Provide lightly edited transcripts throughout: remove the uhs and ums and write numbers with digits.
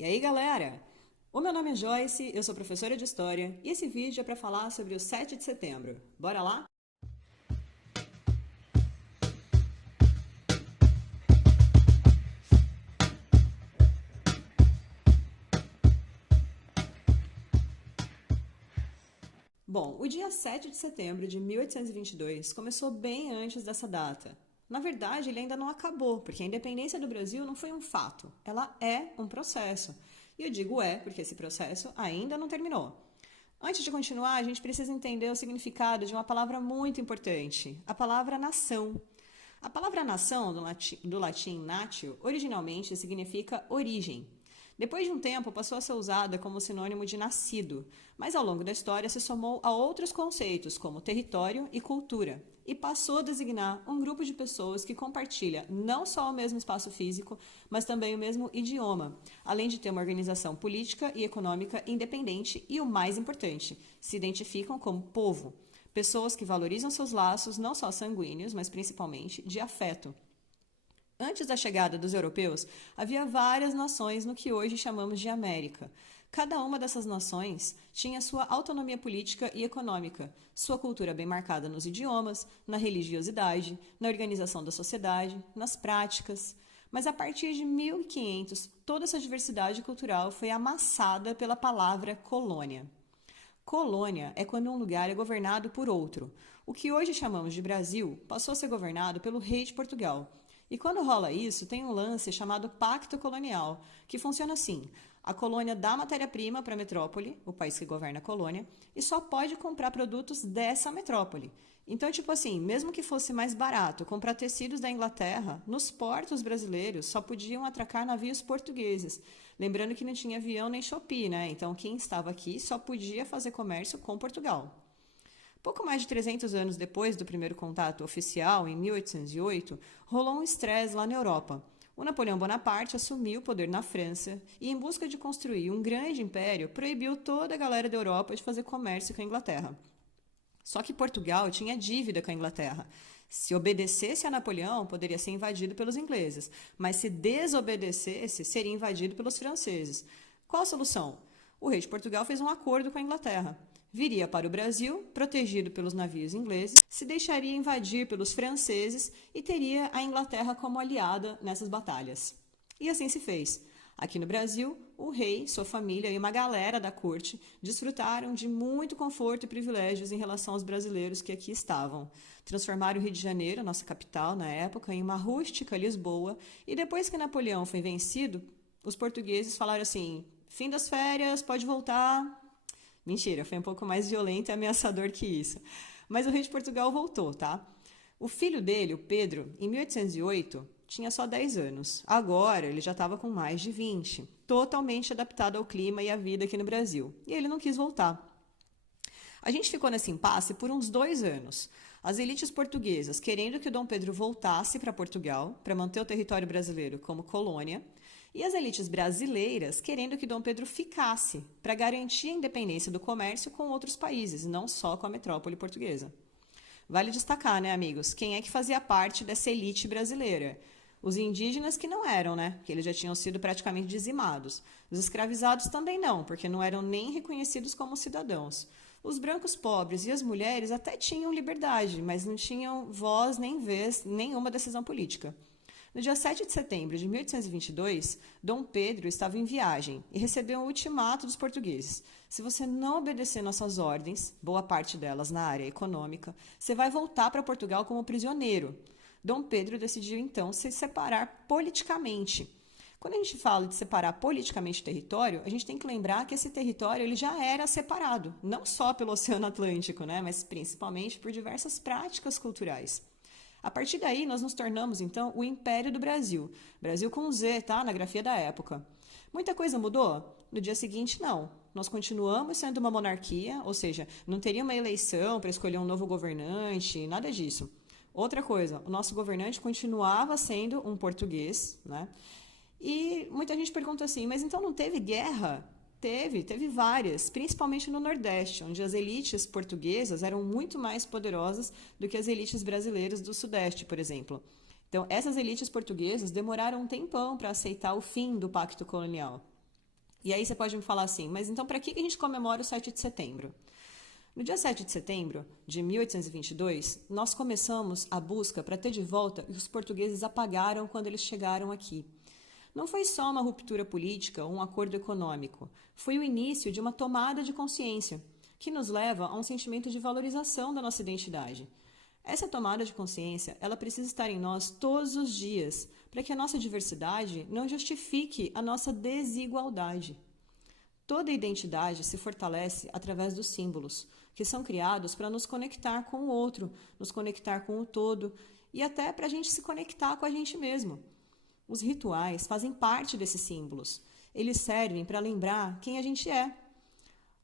E aí, galera? O meu nome é Joyce, eu sou professora de História e esse vídeo é para falar sobre o 7 de setembro. Bora lá? Bom, o dia 7 de setembro de 1822 começou bem antes dessa data. Na verdade, ele ainda não acabou, porque a independência do Brasil não foi um fato, ela é um processo. E eu digo porque esse processo ainda não terminou. Antes de continuar, a gente precisa entender o significado de uma palavra muito importante, a palavra nação. A palavra nação, do latim natio, originalmente significa origem. Depois de um tempo, passou a ser usada como sinônimo de nascido, mas ao longo da história se somou a outros conceitos, como território e cultura, e passou a designar um grupo de pessoas que compartilha não só o mesmo espaço físico, mas também o mesmo idioma, além de ter uma organização política e econômica independente e, o mais importante, se identificam como povo. Pessoas que valorizam seus laços, não só sanguíneos, mas principalmente de afeto. Antes da chegada dos europeus, havia várias nações no que hoje chamamos de América. Cada uma dessas nações tinha sua autonomia política e econômica, sua cultura bem marcada nos idiomas, na religiosidade, na organização da sociedade, nas práticas. Mas a partir de 1500, toda essa diversidade cultural foi amassada pela palavra colônia. Colônia é quando um lugar é governado por outro. O que hoje chamamos de Brasil passou a ser governado pelo rei de Portugal. E quando rola isso, tem um lance chamado Pacto Colonial, que funciona assim: a colônia dá matéria-prima para a metrópole, o país que governa a colônia, e só pode comprar produtos dessa metrópole. Então, tipo assim, mesmo que fosse mais barato comprar tecidos da Inglaterra, nos portos brasileiros só podiam atracar navios portugueses. Lembrando que não tinha avião nem Shopee, né? Então, quem estava aqui só podia fazer comércio com Portugal. Pouco mais de 300 anos depois do primeiro contato oficial, em 1808, rolou um estresse lá na Europa. O Napoleão Bonaparte assumiu o poder na França e, em busca de construir um grande império, proibiu toda a galera da Europa de fazer comércio com a Inglaterra. Só que Portugal tinha dívida com a Inglaterra. Se obedecesse a Napoleão, poderia ser invadido pelos ingleses, mas se desobedecesse, seria invadido pelos franceses. Qual a solução? O rei de Portugal fez um acordo com a Inglaterra. Viria para o Brasil, protegido pelos navios ingleses, se deixaria invadir pelos franceses e teria a Inglaterra como aliada nessas batalhas. E assim se fez. Aqui no Brasil, o rei, sua família e uma galera da corte desfrutaram de muito conforto e privilégios em relação aos brasileiros que aqui estavam. Transformaram o Rio de Janeiro, nossa capital na época, em uma rústica Lisboa, e depois que Napoleão foi vencido, os portugueses falaram assim: fim das férias, pode voltar. Mentira, foi um pouco mais violento e ameaçador que isso. Mas o rei de Portugal voltou, tá? O filho dele, o Pedro, em 1808, tinha só 10 anos. Agora ele já estava com mais de 20, totalmente adaptado ao clima e à vida aqui no Brasil. E ele não quis voltar. A gente ficou nesse impasse por uns 2 anos. As elites portuguesas querendo que o Dom Pedro voltasse para Portugal, para manter o território brasileiro como colônia, e as elites brasileiras querendo que Dom Pedro ficasse, para garantir a independência do comércio com outros países, não só com a metrópole portuguesa. Vale destacar, né, amigos, quem é que fazia parte dessa elite brasileira? Os indígenas que não eram, né, porque eles já tinham sido praticamente dizimados. Os escravizados também não, porque não eram nem reconhecidos como cidadãos. Os brancos pobres e as mulheres até tinham liberdade, mas não tinham voz nem vez em nenhuma decisão política. No dia 7 de setembro de 1822, Dom Pedro estava em viagem e recebeu um ultimato dos portugueses. Se você não obedecer nossas ordens, boa parte delas na área econômica, você vai voltar para Portugal como prisioneiro. Dom Pedro decidiu então se separar politicamente. Quando a gente fala de separar politicamente o território, a gente tem que lembrar que esse território ele já era separado, não só pelo Oceano Atlântico, né, mas principalmente por diversas práticas culturais. A partir daí, nós nos tornamos, então, o Império do Brasil. Brasil com Z, tá? Na grafia da época. Muita coisa mudou? No dia seguinte, não. Nós continuamos sendo uma monarquia, ou seja, não teria uma eleição para escolher um novo governante, nada disso. Outra coisa, o nosso governante continuava sendo um português, né? E muita gente pergunta assim, mas então não teve guerra? Teve várias, principalmente no Nordeste, onde as elites portuguesas eram muito mais poderosas do que as elites brasileiras do Sudeste, por exemplo. Então, essas elites portuguesas demoraram um tempão para aceitar o fim do Pacto Colonial. E aí você pode me falar assim, mas então para que a gente comemora o 7 de setembro? No dia 7 de setembro de 1822, nós começamos a busca para ter de volta o que os portugueses apagaram quando eles chegaram aqui. Não foi só uma ruptura política ou um acordo econômico, foi o início de uma tomada de consciência, que nos leva a um sentimento de valorização da nossa identidade. Essa tomada de consciência, ela precisa estar em nós todos os dias, para que a nossa diversidade não justifique a nossa desigualdade. Toda identidade se fortalece através dos símbolos, que são criados para nos conectar com o outro, nos conectar com o todo e até para a gente se conectar com a gente mesmo. Os rituais fazem parte desses símbolos. Eles servem para lembrar quem a gente é.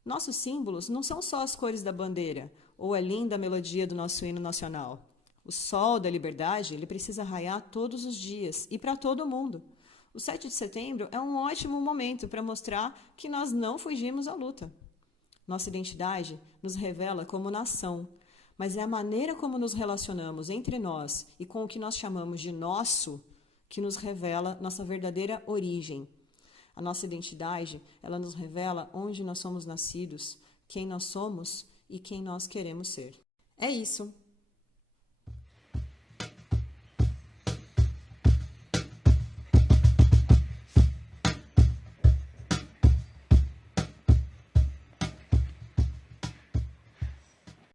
Nossos símbolos não são só as cores da bandeira ou a linda melodia do nosso hino nacional. O sol da liberdade, ele precisa raiar todos os dias e para todo mundo. O 7 de setembro é um ótimo momento para mostrar que nós não fugimos à luta. Nossa identidade nos revela como nação, mas é a maneira como nos relacionamos entre nós e com o que nós chamamos de nosso que nos revela nossa verdadeira origem. A nossa identidade, ela nos revela onde nós somos nascidos, quem nós somos e quem nós queremos ser. É isso!